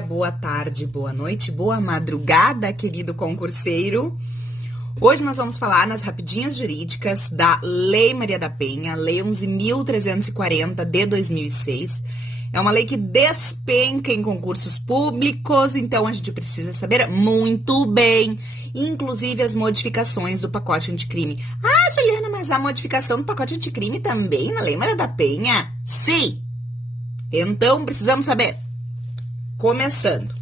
dia, boa tarde, boa noite, boa madrugada, querido concurseiro. Hoje nós vamos falar nas rapidinhas jurídicas da Lei Maria da Penha, Lei 11.340 de 2006. É uma lei que despenca em concursos públicos, então a gente precisa saber muito bem, inclusive as modificações do pacote anticrime. Ah, Juliana, mas a modificação do pacote anticrime também na Lei Maria da Penha? Sim! Então precisamos saber. Começando.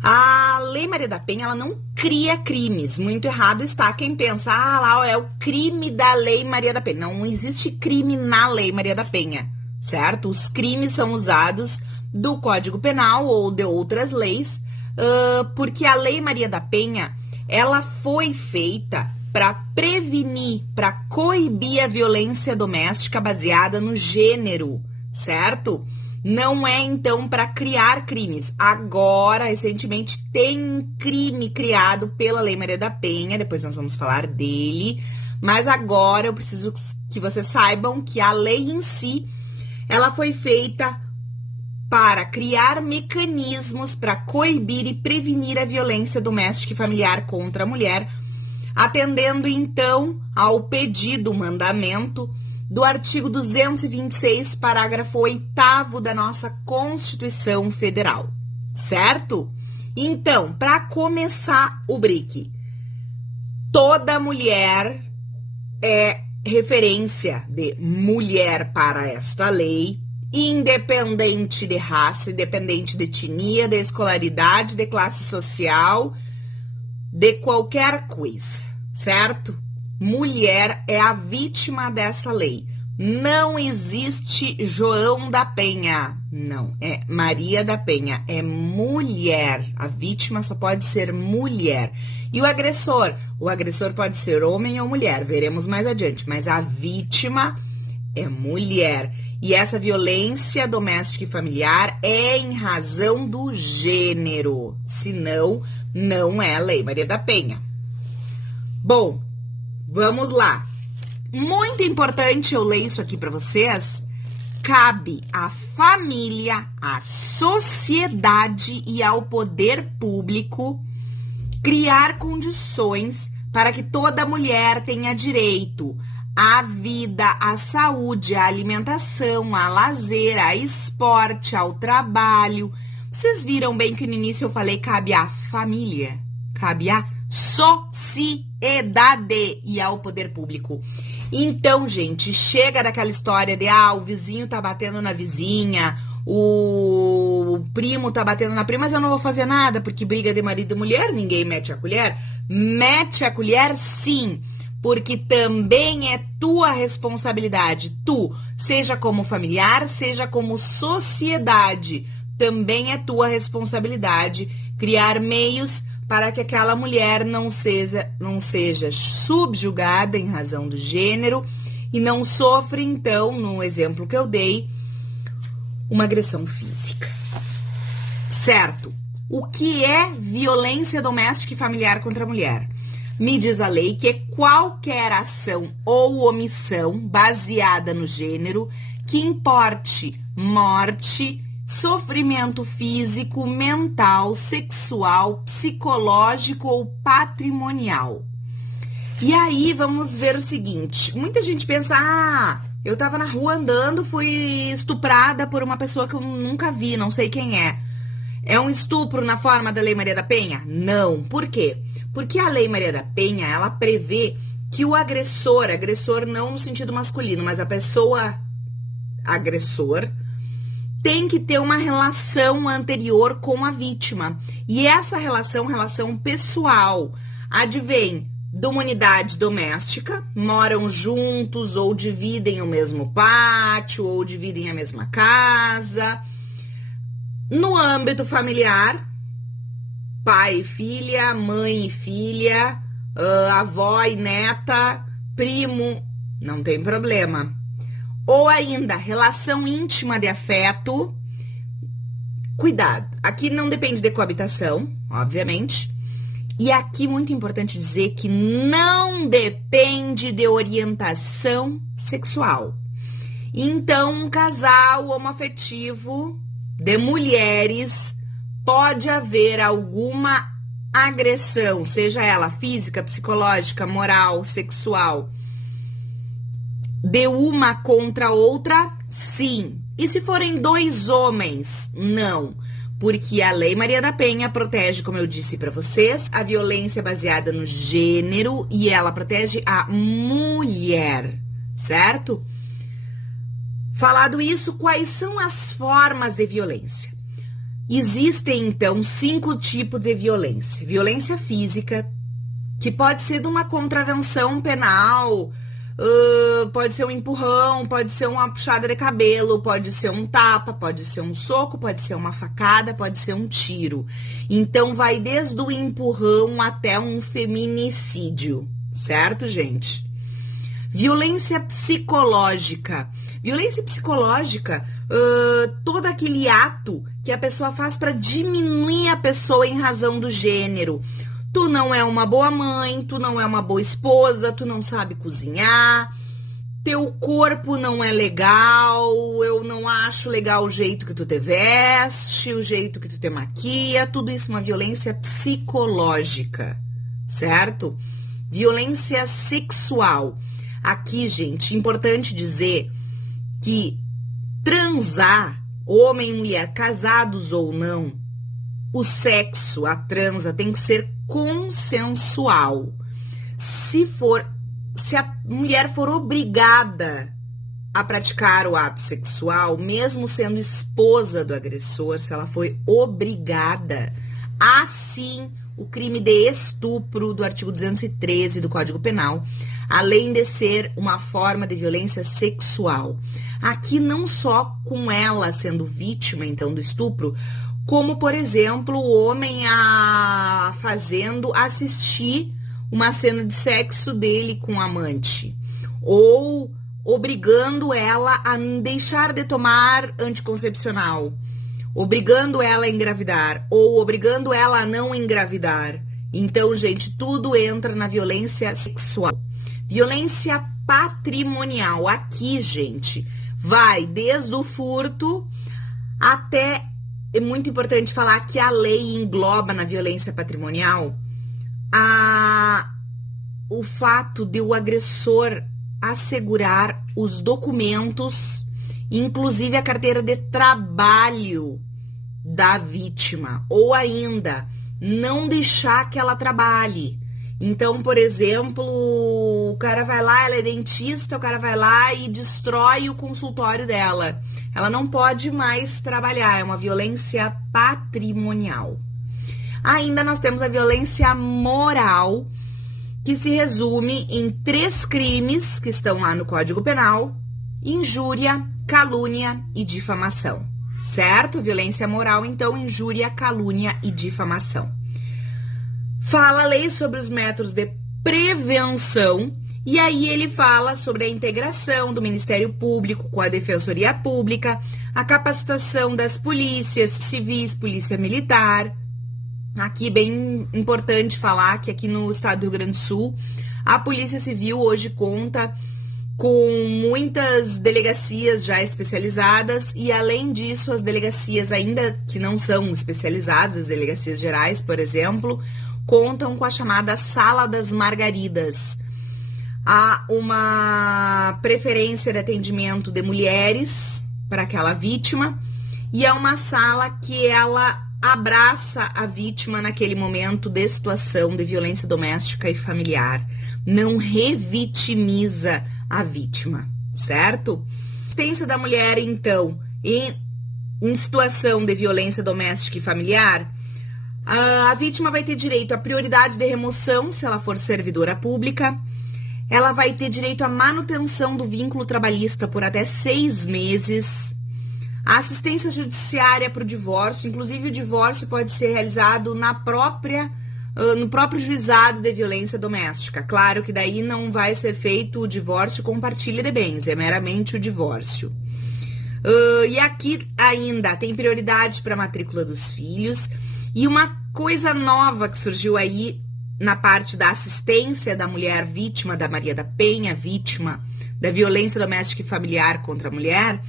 A Lei Maria da Penha, ela não cria crimes. Muito errado está quem pensa, lá é o crime da Lei Maria da Penha. Não existe crime na Lei Maria da Penha, certo? Os crimes são usados do Código Penal ou de outras leis, porque a Lei Maria da Penha, ela foi feita para prevenir, para coibir a violência doméstica baseada no gênero, certo? Não é, então, para criar crimes. Agora, recentemente, tem um crime criado pela Lei Maria da Penha, depois nós vamos falar dele, mas agora eu preciso que vocês saibam que a lei em si, ela foi feita para criar mecanismos para coibir e prevenir a violência doméstica e familiar contra a mulher, atendendo, então, ao pedido, mandamento, do artigo 226, parágrafo 8º da nossa Constituição Federal, certo? Então, para começar o BRIC, toda mulher é referência de mulher para esta lei, independente de raça, independente de etnia, de escolaridade, de classe social, de qualquer coisa, certo? Mulher é a vítima dessa lei. Não existe João da Penha. Não, é Maria da Penha. É mulher. A vítima só pode ser mulher. E o agressor? O agressor pode ser homem ou mulher. Veremos mais adiante. Mas a vítima é mulher. E essa violência doméstica e familiar é em razão do gênero. Senão, não é a Lei Maria da Penha. Bom, vamos lá. Muito importante, eu leio isso aqui para vocês. Cabe à família, à sociedade e ao poder público criar condições para que toda mulher tenha direito à vida, à saúde, à alimentação, a lazer, a esporte, ao trabalho. Vocês viram bem que no início eu falei cabe à família, cabe à sociedade e ao poder público. Então, gente, chega daquela história de o vizinho tá batendo na vizinha, o primo tá batendo na prima, mas eu não vou fazer nada, porque briga de marido e mulher, ninguém mete a colher. Mete a colher, sim, porque também é tua responsabilidade. Tu, seja como familiar, seja como sociedade, também é tua responsabilidade criar meios para que aquela mulher não seja subjugada em razão do gênero e não sofra, então, no exemplo que eu dei, uma agressão física. Certo? O que é violência doméstica e familiar contra a mulher? Me diz a lei que é qualquer ação ou omissão baseada no gênero que importe morte, sofrimento físico, mental, sexual, psicológico ou patrimonial. E aí, vamos ver o seguinte. Muita gente pensa, eu tava na rua andando, fui estuprada por uma pessoa que eu nunca vi, não sei quem é. É um estupro na forma da Lei Maria da Penha? Não. Por quê? Porque a Lei Maria da Penha, ela prevê que o agressor não no sentido masculino, mas a pessoa agressor, tem que ter uma relação anterior com a vítima. E essa relação pessoal, advém de uma unidade doméstica, moram juntos ou dividem o mesmo pátio ou dividem a mesma casa. No âmbito familiar, pai e filha, mãe e filha, avó e neta, primo, não tem problema. Ou ainda, relação íntima de afeto. Cuidado, aqui não depende de coabitação, obviamente. E aqui, muito importante dizer que não depende de orientação sexual. Então, um casal homoafetivo de mulheres pode haver alguma agressão, seja ela física, psicológica, moral, sexual, de uma contra outra, sim. E se forem dois homens, não. Porque a Lei Maria da Penha protege, como eu disse para vocês, a violência baseada no gênero e ela protege a mulher, certo? Falado isso, quais são as formas de violência? Existem, então, 5 tipos de violência. Violência física, que pode ser de uma contravenção penal, pode ser um empurrão, pode ser uma puxada de cabelo, pode ser um tapa, pode ser um soco, pode ser uma facada, pode ser um tiro. Então, vai desde o empurrão até um feminicídio, certo, gente? Violência psicológica. Violência psicológica, todo aquele ato que a pessoa faz para diminuir a pessoa em razão do gênero. Tu não é uma boa mãe, tu não é uma boa esposa, tu não sabe cozinhar, teu corpo não é legal, eu não acho legal o jeito que tu te veste, o jeito que tu te maquia, tudo isso é uma violência psicológica, certo? Violência sexual. Aqui, gente, importante dizer que transar, homem e mulher, casados ou não, o sexo, a transa, tem que ser consensual. Se a mulher for obrigada a praticar o ato sexual, mesmo sendo esposa do agressor, se ela foi obrigada, assim o crime de estupro do artigo 213 do Código Penal, além de ser uma forma de violência sexual. Aqui não só com ela sendo vítima, então, do estupro, como, por exemplo, o homem assistir uma cena de sexo dele com o amante, ou obrigando ela a deixar de tomar anticoncepcional, obrigando ela a engravidar, ou obrigando ela a não engravidar. Então, gente, tudo entra na violência sexual. Violência patrimonial. Aqui, gente, vai desde o furto até... É muito importante falar que a lei engloba na violência patrimonial o fato de o agressor assegurar os documentos, inclusive a carteira de trabalho da vítima, ou ainda não deixar que ela trabalhe. Então, por exemplo, o cara vai lá, ela é dentista, o cara vai lá e destrói o consultório dela. Ela não pode mais trabalhar, é uma violência patrimonial. Ainda nós temos a violência moral, que se resume em 3 crimes que estão lá no Código Penal: injúria, calúnia e difamação. Certo? Violência moral, então, injúria, calúnia e difamação. Fala a lei sobre os métodos de prevenção, e aí ele fala sobre a integração do Ministério Público com a Defensoria Pública, a capacitação das polícias civis, polícia militar. Aqui bem importante falar que aqui no estado do Rio Grande do Sul, a Polícia Civil hoje conta com muitas delegacias já especializadas e, além disso, as delegacias ainda que não são especializadas, as delegacias gerais, por exemplo, contam com a chamada Sala das Margaridas. Há uma preferência de atendimento de mulheres para aquela vítima e é uma sala que ela abraça a vítima naquele momento de situação de violência doméstica e familiar. Não revitimiza a vítima, certo? Assistência da mulher, então, em situação de violência doméstica e familiar, a vítima vai ter direito à prioridade de remoção, se ela for servidora pública. Ela vai ter direito à manutenção do vínculo trabalhista por até 6 meses. A assistência judiciária para o divórcio, inclusive o divórcio pode ser realizado no próprio juizado de violência doméstica. Claro que daí não vai ser feito o divórcio com partilha de bens, é meramente o divórcio. E aqui ainda tem prioridade para a matrícula dos filhos. E uma coisa nova que surgiu aí na parte da assistência da mulher vítima da Maria da Penha, vítima da violência doméstica e familiar contra a mulher,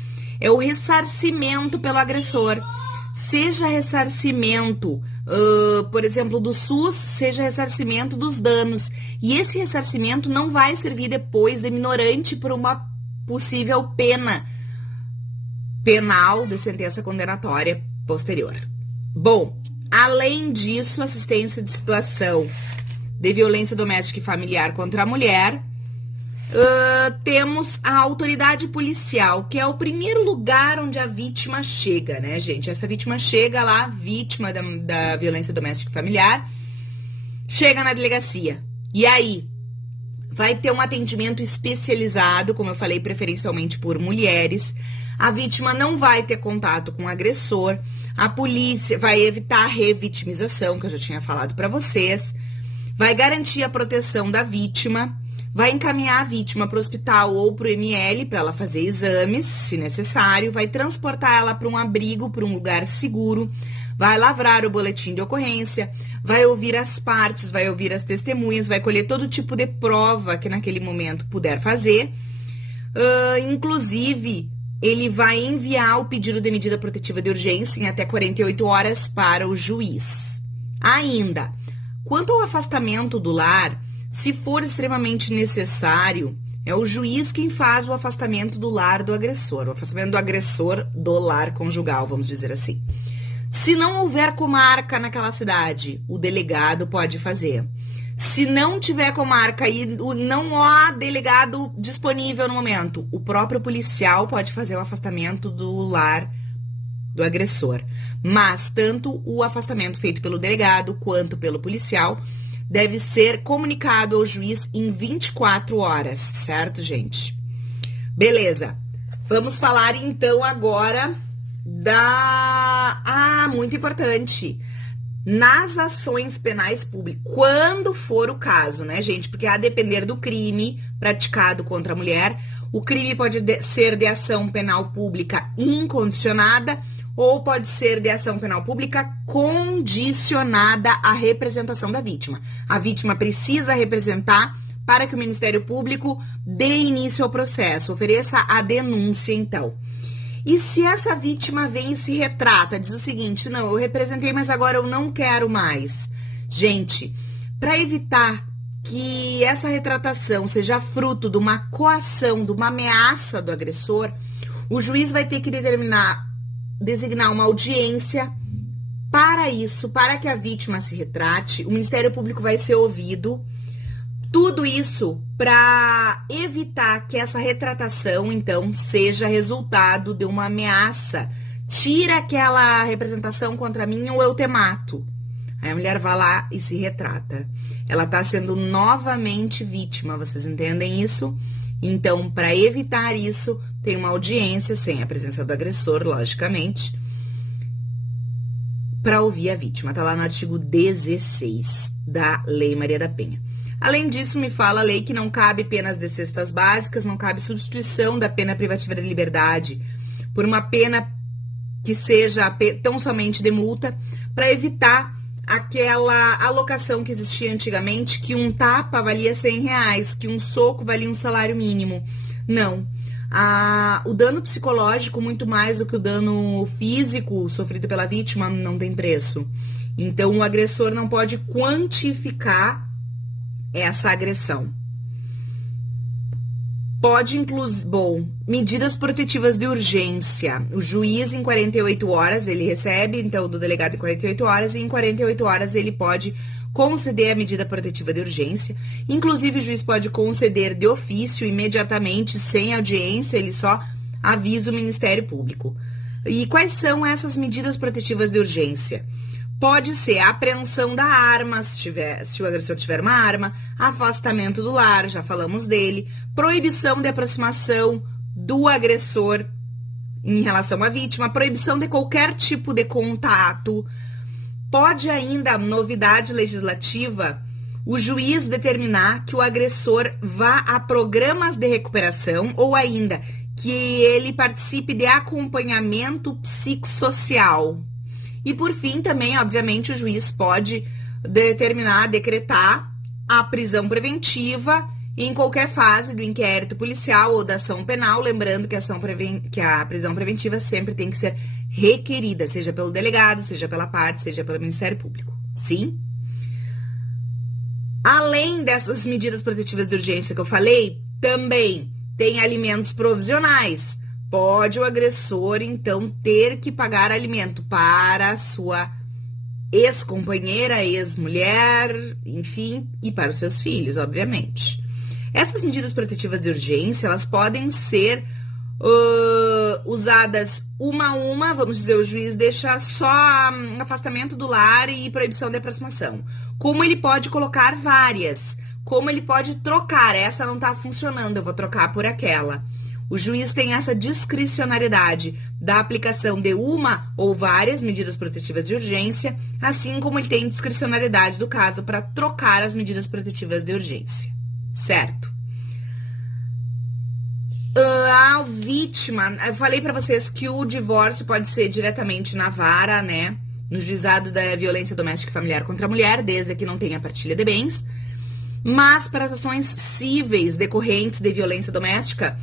é o ressarcimento pelo agressor. seja ressarcimento, por exemplo, do SUS, seja ressarcimento dos danos. E esse ressarcimento não vai servir depois de minorante para uma possível pena penal de sentença condenatória posterior. Bom, além disso, assistência de situação de violência doméstica e familiar contra a mulher, temos a autoridade policial, que é o primeiro lugar onde a vítima chega, né, gente? Essa vítima chega lá, vítima da violência doméstica e familiar, chega na delegacia. E aí, vai ter um atendimento especializado, como eu falei, preferencialmente por mulheres. A vítima não vai ter contato com o agressor. A polícia vai evitar a revitimização, que eu já tinha falado para vocês. Vai garantir a proteção da vítima. Vai encaminhar a vítima para o hospital ou para o ML para ela fazer exames, se necessário. Vai transportar ela para um abrigo, para um lugar seguro. Vai lavrar o boletim de ocorrência. Vai ouvir as partes, vai ouvir as testemunhas. Vai colher todo tipo de prova que naquele momento puder fazer. Inclusive, ele vai enviar o pedido de medida protetiva de urgência em até 48 horas para o juiz. Ainda, quanto ao afastamento do lar, se for extremamente necessário, é o juiz quem faz o afastamento do lar do agressor, o afastamento do agressor do lar conjugal, vamos dizer assim. Se não houver comarca naquela cidade, o delegado pode fazer. Se não tiver comarca e não há delegado disponível no momento, o próprio policial pode fazer o afastamento do lar do agressor. Mas tanto o afastamento feito pelo delegado quanto pelo policial deve ser comunicado ao juiz em 24 horas, certo, gente? Beleza. Vamos falar então agora muito importante, nas ações penais públicas, quando for o caso, né, gente? Porque a depender do crime praticado contra a mulher, o crime pode ser de ação penal pública incondicionada ou pode ser de ação penal pública condicionada à representação da vítima. A vítima precisa representar para que o Ministério Público dê início ao processo, ofereça a denúncia, então. E se essa vítima vem e se retrata, diz o seguinte: não, eu representei, mas agora eu não quero mais. Gente, para evitar que essa retratação seja fruto de uma coação, de uma ameaça do agressor, o juiz vai ter que designar uma audiência para isso, para que a vítima se retrate. O Ministério Público vai ser ouvido. Tudo isso para evitar que essa retratação, então, seja resultado de uma ameaça. Tira aquela representação contra mim ou eu te mato. Aí a mulher vai lá e se retrata. Ela está sendo novamente vítima, vocês entendem isso? Então, para evitar isso, tem uma audiência, sem a presença do agressor, logicamente, para ouvir a vítima. Está lá no artigo 16 da Lei Maria da Penha. Além disso, me fala a lei que não cabe penas de cestas básicas, não cabe substituição da pena privativa de liberdade por uma pena que seja tão somente de multa, para evitar aquela alocação que existia antigamente, que um tapa valia R$100, que um soco valia um salário mínimo. Não. O dano psicológico, muito mais do que o dano físico sofrido pela vítima, não tem preço. Então, o agressor não pode quantificar essa agressão. Pode incluir, medidas protetivas de urgência. O juiz, em 48 horas, ele recebe, então, do delegado em 48 horas, e em 48 horas ele pode conceder a medida protetiva de urgência. Inclusive, o juiz pode conceder de ofício, imediatamente, sem audiência, ele só avisa o Ministério Público. E quais são essas medidas protetivas de urgência? Pode ser a apreensão da arma, se o agressor tiver uma arma, afastamento do lar, já falamos dele, proibição de aproximação do agressor em relação à vítima, proibição de qualquer tipo de contato. Pode ainda, novidade legislativa, o juiz determinar que o agressor vá a programas de recuperação ou ainda que ele participe de acompanhamento psicossocial. E por fim, também, obviamente, o juiz pode decretar a prisão preventiva em qualquer fase do inquérito policial ou da ação penal, lembrando que a prisão preventiva sempre tem que ser requerida, seja pelo delegado, seja pela parte, seja pelo Ministério Público. Sim? Além dessas medidas protetivas de urgência que eu falei, também tem alimentos provisionais. Pode o agressor, então, ter que pagar alimento para a sua ex-companheira, ex-mulher, enfim, e para os seus filhos, obviamente. Essas medidas protetivas de urgência, elas podem ser usadas uma a uma, vamos dizer, o juiz deixa só afastamento do lar e proibição de aproximação. Como ele pode colocar várias, como ele pode trocar, essa não está funcionando, eu vou trocar por aquela. O juiz tem essa discricionariedade da aplicação de uma ou várias medidas protetivas de urgência, assim como ele tem discricionariedade do caso para trocar as medidas protetivas de urgência, certo? A vítima, eu falei para vocês que o divórcio pode ser diretamente na vara, né? No juizado da violência doméstica e familiar contra a mulher, desde que não tenha partilha de bens. Mas para as ações cíveis decorrentes de violência doméstica,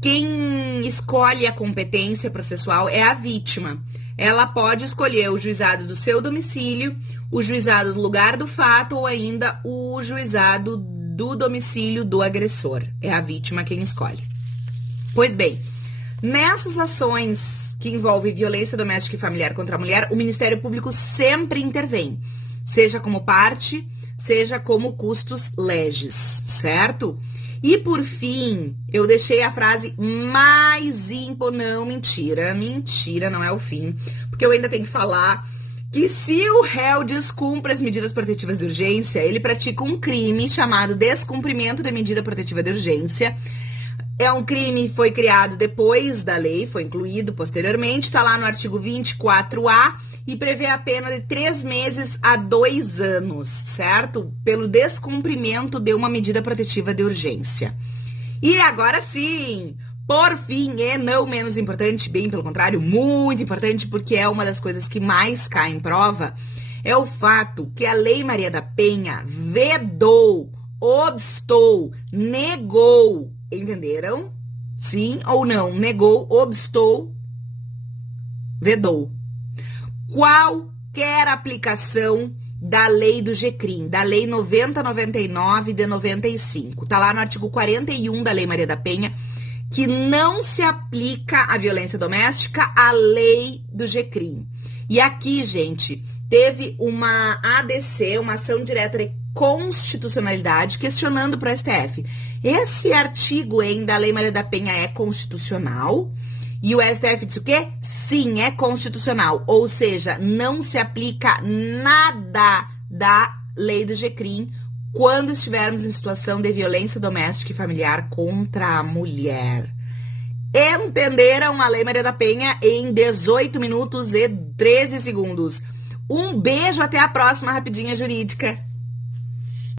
quem escolhe a competência processual é a vítima. Ela pode escolher o juizado do seu domicílio, o juizado do lugar do fato ou ainda o juizado do domicílio do agressor. É a vítima quem escolhe. Pois bem, nessas ações que envolvem violência doméstica e familiar contra a mulher, o Ministério Público sempre intervém, seja como parte, seja como custos legis, certo? E por fim, eu deixei a frase mais não, mentira, não é o fim, porque eu ainda tenho que falar que se o réu descumpre as medidas protetivas de urgência, ele pratica um crime chamado descumprimento da medida protetiva de urgência. É um crime, foi criado depois da lei, foi incluído posteriormente, está lá no artigo 24A e prevê a pena de 3 meses a 2 anos, certo? Pelo descumprimento de uma medida protetiva de urgência. E agora sim, por fim, e não menos importante, bem pelo contrário, muito importante, porque é uma das coisas que mais cai em prova, é o fato que a Lei Maria da Penha vedou, obstou, negou. Entenderam? Sim ou não? Negou, obstou, vedou. Qualquer aplicação da lei do GCRIM, da lei 9099 de 95. Tá lá no artigo 41 da Lei Maria da Penha, que não se aplica à violência doméstica a lei do GCRIM. E aqui, gente, teve uma ADC, uma ação direta de constitucionalidade, questionando para o STF. Esse artigo da Lei Maria da Penha é constitucional? E o STF disse o quê? Sim, é constitucional. Ou seja, não se aplica nada da lei do GCRIM quando estivermos em situação de violência doméstica e familiar contra a mulher. Entenderam a Lei Maria da Penha em 18 minutos e 13 segundos. Um beijo, até a próxima Rapidinha Jurídica.